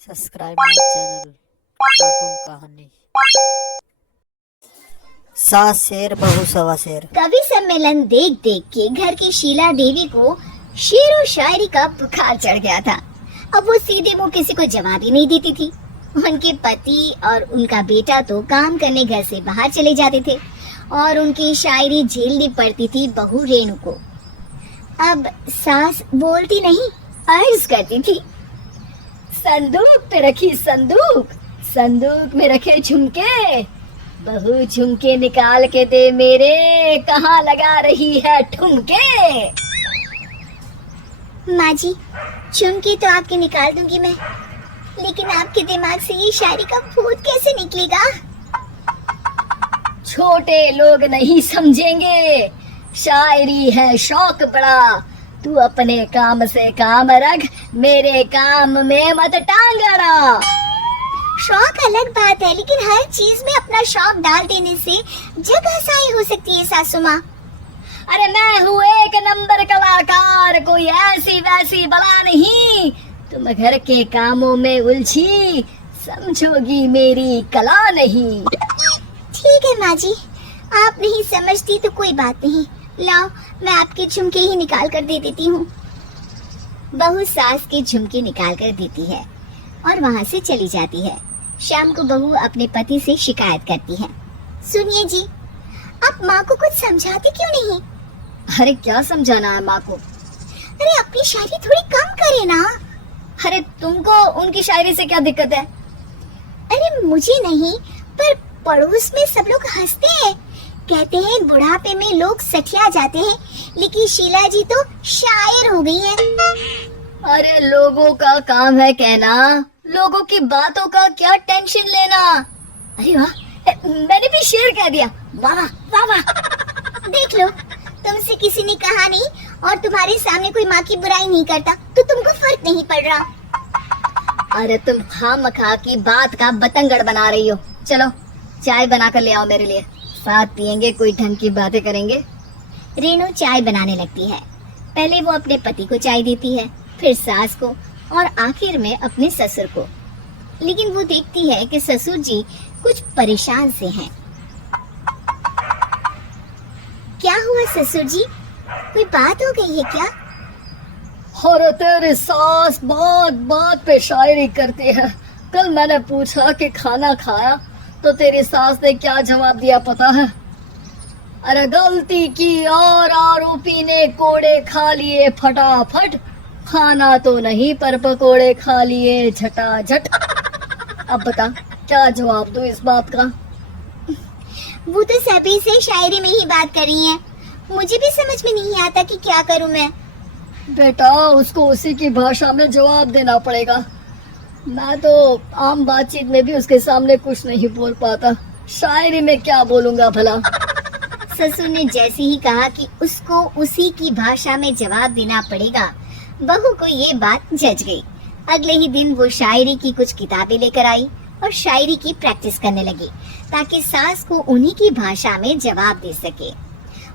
Subscribe my channel cartoon कहानी। सास शेर बहू सवा शेर। कवि सम्मेलन देख देख के घर की शीला देवी को शेर और शायरी का बुखार चढ़ गया था। अब वो सीधे मुंह किसी को जवाब ही नहीं देती थी। उनके पति और उनका बेटा तो काम करने घर से बाहर चले जाते थे और उनकी शायरी झेलनी पड़ती थी बहू रेणु को। अब सास बोलती नहीं, अर्ज करती थी, संदूक पे रखी संदूक, संदूक में रखे झुमके, बहू झुमके निकाल के दे मेरे, कहाँ लगा रही है ठुमके। माँ जी, झुमके तो आपके निकाल दूंगी मैं, लेकिन आपके दिमाग से ये शायरी का भूत कैसे निकलेगा? छोटे लोग नहीं समझेंगे, शायरी है शौक बड़ा, तू अपने काम से काम रख, मेरे काम में मत टांग अड़ा। शौक अलग बात है, लेकिन हर चीज में अपना शौक डाल देने से जगह साई हो सकती है सासू माँ। अरे मैं हूँ एक नंबर कलाकार, कोई ऐसी वैसी बला नहीं, तुम घर के कामों में उलझी, समझोगी मेरी कला नहीं। ठीक है माँ जी, आप नहीं समझती तो कोई बात नहीं, लाओ मैं आपके झुमके ही निकाल कर दे देती हूँ। बहू सास के झुमके निकाल कर देती है और वहाँ से चली जाती है। शाम को बहू अपने पति से शिकायत करती है, सुनिए जी, आप माँ को कुछ समझाते क्यों नहीं? अरे क्या समझाना है माँ को? अरे अपनी शायरी थोड़ी कम करे ना। अरे तुमको उनकी शायरी से क्या दिक्कत है? अरे मुझे नहीं, पर पड़ोस में सब लोग हंसते हैं, कहते हैं बुढ़ापे में लोग सठिया जाते हैं, लेकिन शीला जी तो शायर हो गई है। अरे लोगों का काम है कहना, लोगों की बातों का क्या टेंशन लेना। अरे वाह, मैंने भी शेर कह दिया, वाह वाह वाह। देख लो, तुमसे किसी ने कहा नहीं और तुम्हारे सामने कोई माँ की बुराई नहीं करता तो तुमको फर्क नहीं पड़ रहा। अरे तुम खामखा की बात का बतंगड़ बना रही हो। चलो चाय बना कर ले आओ मेरे लिए, साथ पियेंगे, कोई ढंग की बातें करेंगे। रेणु चाय बनाने लगती है। पहले वो अपने पति को चाय देती है, फिर सास को और आखिर में अपने ससुर को। लेकिन वो देखती है कि ससुर जी कुछ परेशान से हैं। क्या हुआ ससुर जी, कोई बात हो गई है क्या? अरे तेरी सास बात बात पे शायरी करती है। कल मैंने पूछा कि खाना खाया तो तेरी सास ने क्या जवाब दिया पता है? अरे गलती की और आरोपी ने कोड़े खा लिए फटाफट, खाना तो नहीं पर पकोड़े खा लिए झटाझट। अब बता क्या जवाब दूं इस बात का? वो तो सभी से शायरी में ही बात कर रही हैं, मुझे भी समझ में नहीं आता कि क्या करूं मैं। बेटा उसको उसी की भाषा में जवाब देना पड़ेगा, मैं तो आम बातचीत में भी उसके सामने कुछ नहीं बोल पाता, शायरी में क्या बोलूंगा भला। ससुर ने जैसे ही कहा कि उसको उसी की भाषा में जवाब देना पड़ेगा, बहू को ये बात जच गई। अगले ही दिन वो शायरी की कुछ किताबें लेकर आई और शायरी की प्रैक्टिस करने लगी, ताकि सास को उन्हीं की भाषा में जवाब दे सके।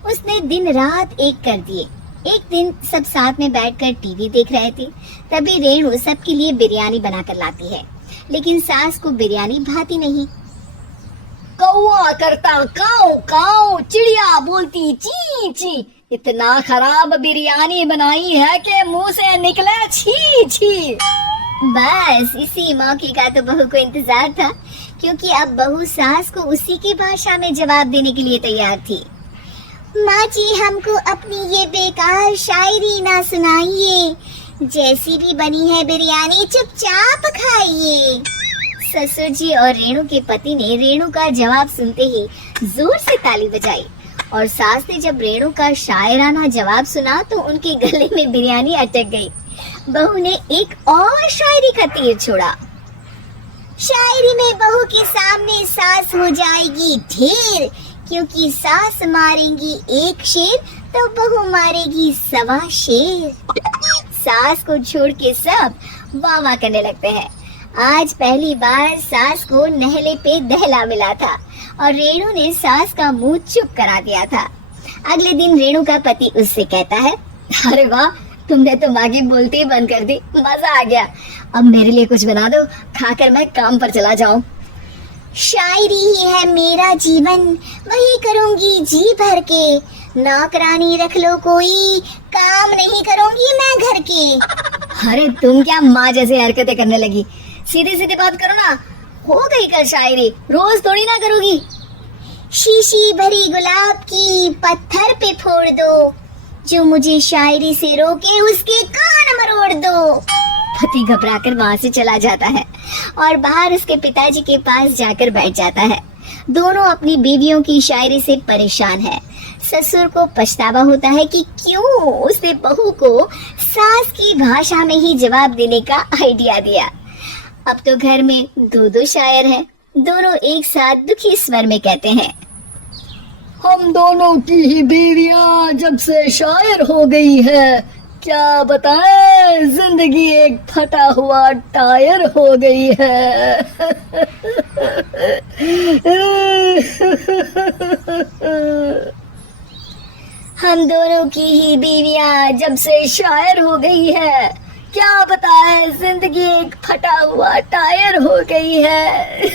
उसने दिन रात एक कर दिए। एक दिन सब साथ में बैठकर टीवी देख रहे थे, तभी रेणु सबके लिए बिरयानी बनाकर लाती है, लेकिन सास को बिरयानी भाती नहीं। कौवा करता काऊ काऊ, चिड़िया बोलती ची ची, इतना खराब बिरयानी बनाई है कि मुंह से निकले छी छी। बस इसी मौके का तो बहू को इंतजार था, क्योंकि अब बहू सास को उसी की भाषा में जवाब देने के लिए तैयार थी। माँ जी, हमको अपनी ये बेकार शायरी ना सुनाइए, जैसी भी बनी है बिरयानी चुपचाप खाइए। ससुर जी और रेणु के पति ने रेणु का जवाब सुनते ही जोर से ताली बजाई, और सास ने जब रेणु का शायराना जवाब सुना तो उनके गले में बिरयानी अटक गई। बहू ने एक और शायरी का तीर छोड़ा। शायरी में बहू के सामने सास हो जाएगी ढेर, क्योंकि सास मारेंगी एक शेर तो बहू मारेगी सवा शेर। सास को छोड़ के सब वाह वाह करने लगते हैं। आज पहली बार सास को नहले पे दहला मिला था और रेणु ने सास का मुंह चुप करा दिया था। अगले दिन रेणु का पति उससे कहता है, अरे वाह, तुमने तो माँ की बोलती ही बंद कर दी, मजा आ गया। अब मेरे लिए कुछ बना दो, खाकर मैं काम पर चला जाऊं। शायरी ही है मेरा जीवन, वही करूंगी जी भर के। नौकरानी रख लो कोई, काम नहीं करूंगी मैं घर के। अरे तुम क्या माँ जैसे हरकतें करने लगी, सीधी सीधी बात करो ना। हो गई कल शायरी, रोज थोड़ी ना करोगी। शीशी भरी गुलाब की पत्थर पे फोड़ दो, जो मुझे शायरी से रोके उसके कान मरोड़ दो। पति घबराकर वहां से चला जाता है और बाहर उसके पिताजी के पास जाकर बैठ जाता है। दोनों अपनी बीवियों की शायरी से परेशान है। ससुर को पछतावा होता है कि क्यों उसने बहू को सास की भाषा में ही जवाब देने का आइडिया दिया। अब तो घर में दो दो शायर हैं, दोनों एक साथ दुखी स्वर में कहते हैं, हम दोनों की ही बीवियां जब से शायर हो गई है, क्या बताएं जिंदगी एक फटा हुआ टायर हो गई है। हम दोनों की ही बीवियां जब से शायर हो गई है, क्या बताएं जिंदगी एक फटा हुआ टायर हो गई है।